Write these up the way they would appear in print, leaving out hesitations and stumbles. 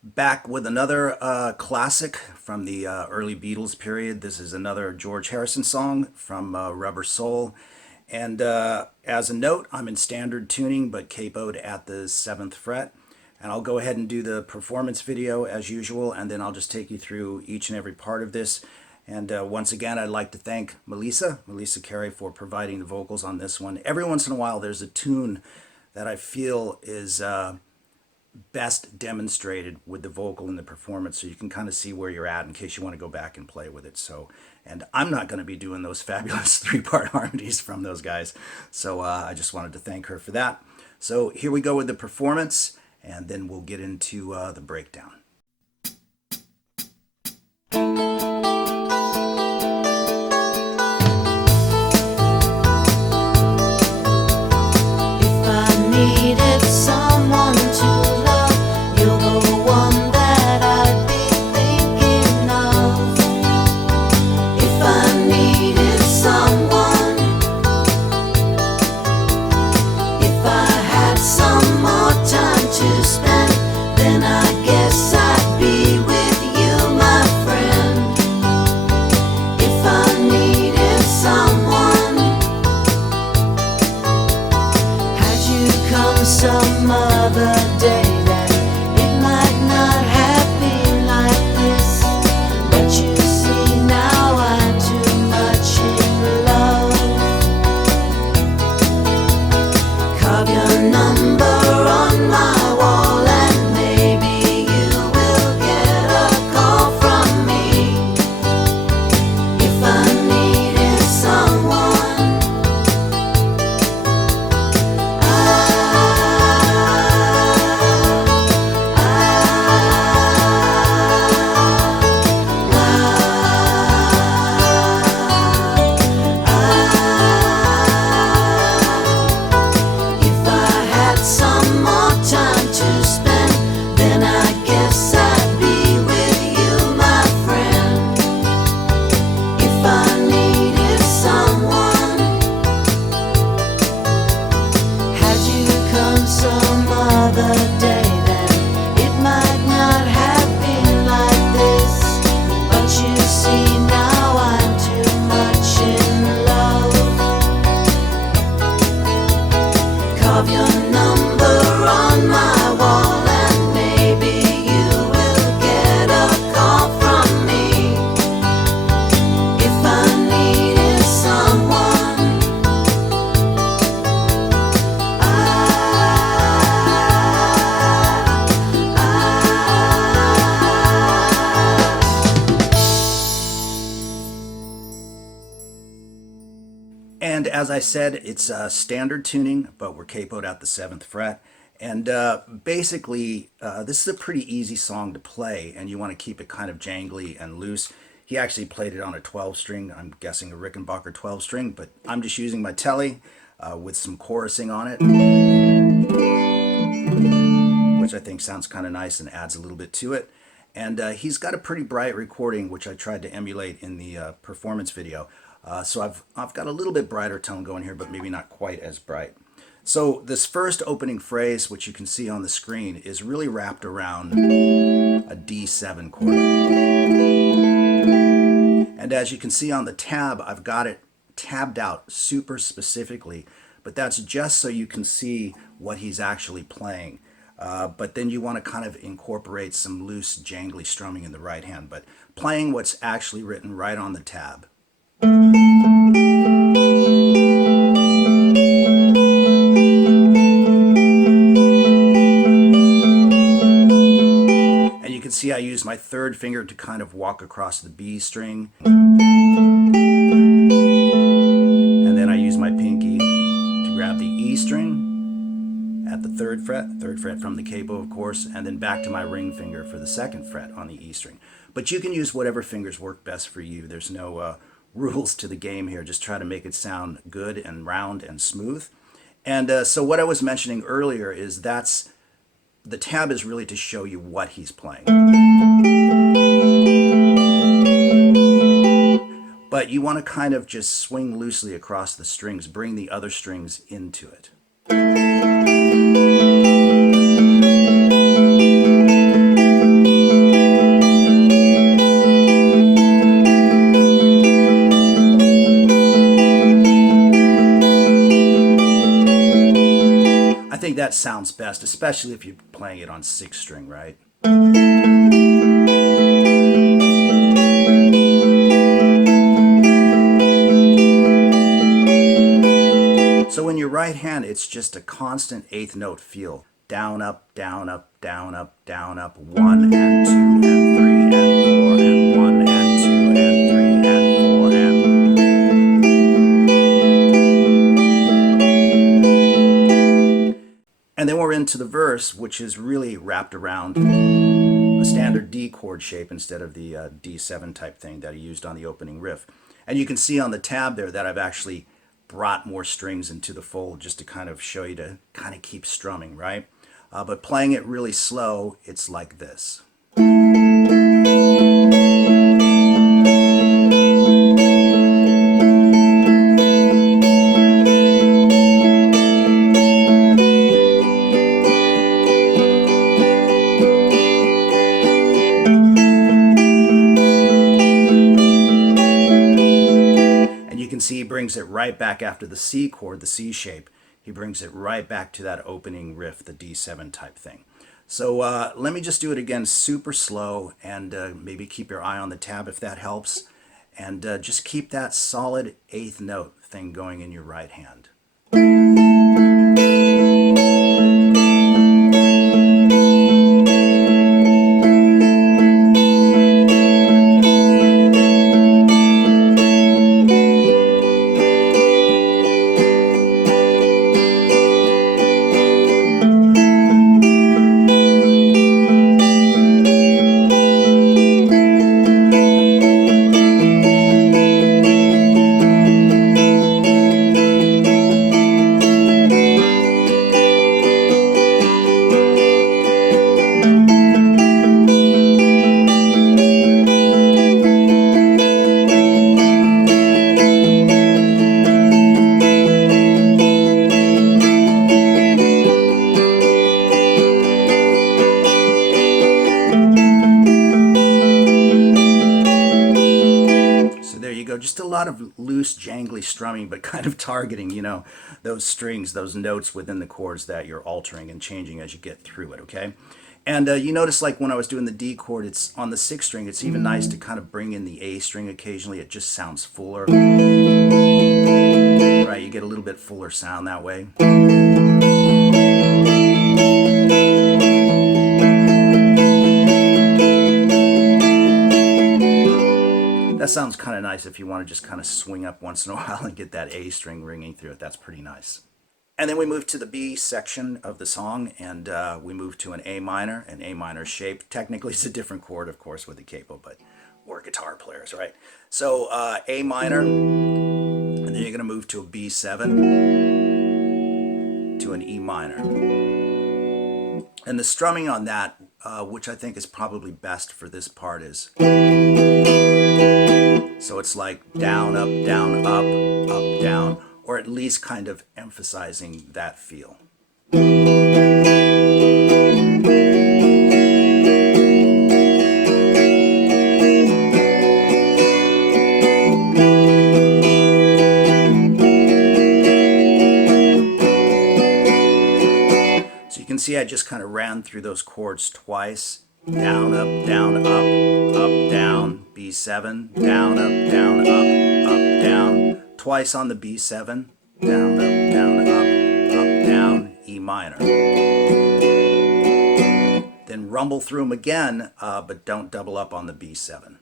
Back with another classic from the early Beatles period. This is another George Harrison song from Rubber Soul. And as a note, I'm in standard tuning but capoed at the 7th fret. And I'll go ahead and do the performance video as usual, and then I'll just take you through each and every part of this. And once again, I'd like to thank Melissa Carey, for providing the vocals on this one. Every once in a while, there's a tune that I feel is best demonstrated with the vocal in the performance, so you can kind of see where you're at in case you want to go back and play with it. So, and I'm not going to be doing those fabulous three-part harmonies from those guys, so I just wanted to thank her for that. So here we go with the performance, and then we'll get into the breakdown. Some other day that it might not have been like this, but you see now I'm too much in love. Carve your number on my wall and maybe you will get a call from me if I needed someone. Some other day that it might not have been like this, but you see now I'm too much in love. Carve your number on my wall and maybe you will get a call from me if I needed someone. And as I said, it's standard tuning, but we're capoed at the 7th fret. And basically, this is a pretty easy song to play, and you want to keep it kind of jangly and loose. He actually played it on a 12-string, I'm guessing a Rickenbacker 12-string, but I'm just using my telly with some chorusing on it, which I think sounds kind of nice and adds a little bit to it. And he's got a pretty bright recording, which I tried to emulate in the performance video. So I've got a little bit brighter tone going here, but maybe not quite as bright. So this first opening phrase, which you can see on the screen, is really wrapped around a D7 chord. And as you can see on the tab, I've got it tabbed out super specifically, but that's just so you can see what he's actually playing. But then you want to kind of incorporate some loose, jangly strumming in the right hand, but playing what's actually written right on the tab. And you can see I use my third finger to kind of walk across the B string. And then I use my pinky to grab the E string at the 3rd fret from the capo, of course, and then back to my ring finger for the 2nd fret on the E string. But you can use whatever fingers work best for you. There's no rules to the game here. Just try to make it sound good and round and smooth. And so what I was mentioning earlier is the tab is really to show you what he's playing. But you want to kind of just swing loosely across the strings, bring the other strings into it. that sounds best, especially if you're playing it on 6th string, right? So in your right hand, it's just a constant 8th note feel. Down, up, down, up, down, up, down, up. 1 and 2 and 3 and 4 and 1 and 2 and 3 and 4 and then we're into the verse, which is really wrapped around a standard D chord shape instead of the D7 type thing that I used on the opening riff. And you can see on the tab there that I've actually brought more strings into the fold just to kind of show you to kind of keep strumming, right? But playing it really slow, it's like this. See, he brings it right back after the C chord, the C shape. He brings it right back to that opening riff, the D7 type thing. So let me just do it again super slow, and maybe keep your eye on the tab if that helps. And just keep that solid 8th note thing going in your right hand. Just a lot of loose, jangly strumming, but kind of targeting, you know, those strings, those notes within the chords that you're altering and changing as you get through it, okay? And you notice, like when I was doing the D chord, it's on the 6th string. It's even nice to kind of bring in the A string occasionally. It just sounds fuller. Right, you get a little bit fuller sound that way. That sounds kind of nice if you want to just kind of swing up once in a while and get that A string ringing through it. That's pretty nice. And then we move to the B section of the song, and we move to an A minor shape. Technically, it's a different chord, of course, with the capo, but we're guitar players, right? So A minor, and then you're going to move to a B7, to an E minor. And the strumming on that, which I think is probably best for this part, is... So it's like down, up, up, down, or at least kind of emphasizing that feel. So you can see I just kind of ran through those chords twice. Down, up, down, up, down, B7, down, up, down, down. Twice on the B7, down, up, down, E minor. Then rumble through them again, but don't double up on the B7.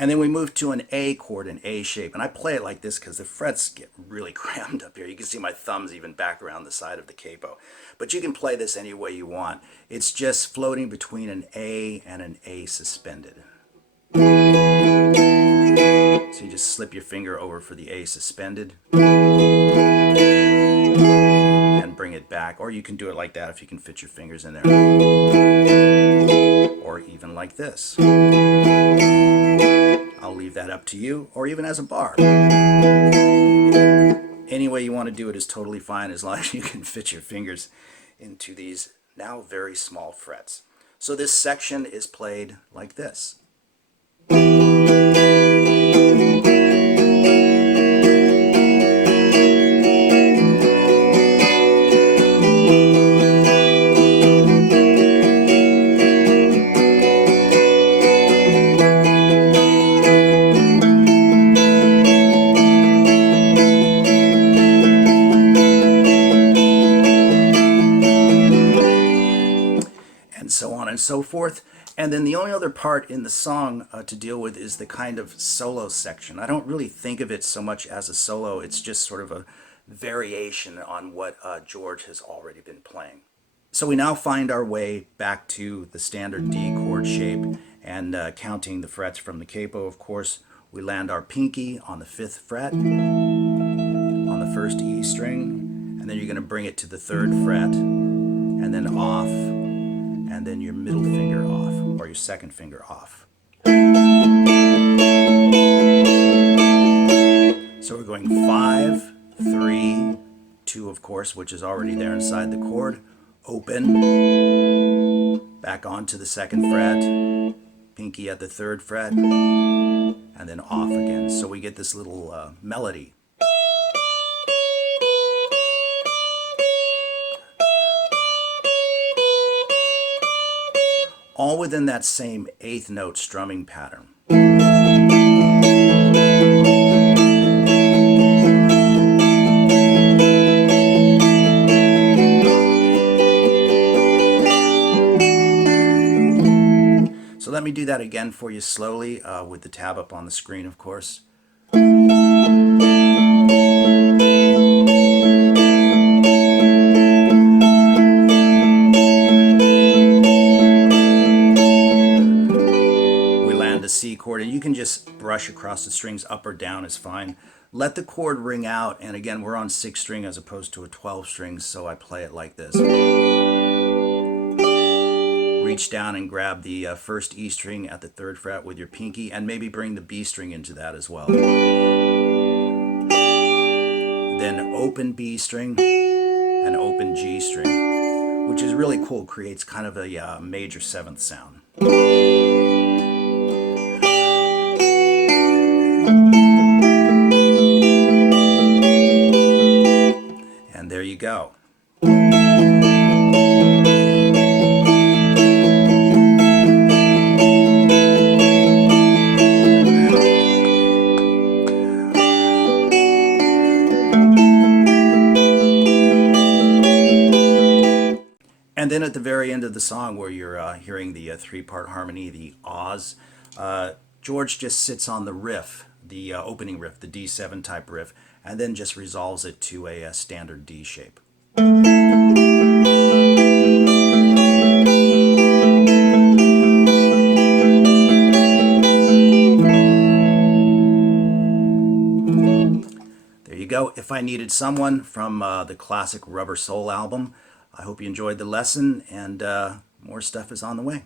And then we move to an A chord, an A shape. And I play it like this because the frets get really crammed up here. You can see my thumbs even back around the side of the capo. But you can play this any way you want. It's just floating between an A and an A suspended. So you just slip your finger over for the A suspended and bring it back. Or you can do it like that if you can fit your fingers in there. Or even like this. I'll leave that up to you, or even as a bar. Any way you want to do it is totally fine, as long as you can fit your fingers into these now very small frets. So this section is played like this. on and so forth. And then the only other part in the song to deal with is the kind of solo section. I don't really think of it so much as a solo, it's just sort of a variation on what George has already been playing. So we now find our way back to the standard D chord shape, and counting the frets from the capo, of course, we land our pinky on the 5th fret on the first E string, and then you're going to bring it to the 3rd fret, and then off, and then your middle finger off, or your 2nd finger off. So we're going 5, 3, 2, of course, which is already there inside the chord, open, back onto the 2nd fret, pinky at the 3rd fret, and then off again. So we get this little melody. All within that same 8th note strumming pattern. So let me do that again for you slowly with the tab up on the screen, of course. C chord, and you can just brush across the strings up or down is fine. Let the chord ring out, and again, we're on 6th string as opposed to a 12 string, so I play it like this. Reach down and grab the 1st E string at the 3rd fret with your pinky, and maybe bring the B string into that as well. Then open B string and open G string, which is really cool, creates kind of a major 7th sound. And there you go. And then at the very end of the song, where you're hearing the 3-part harmony, the Oz, George just sits on the riff, the opening riff, the D7 type riff, and then just resolves it to a standard D shape. There you go. If I Needed Someone from the classic Rubber Soul album. I hope you enjoyed the lesson, and more stuff is on the way.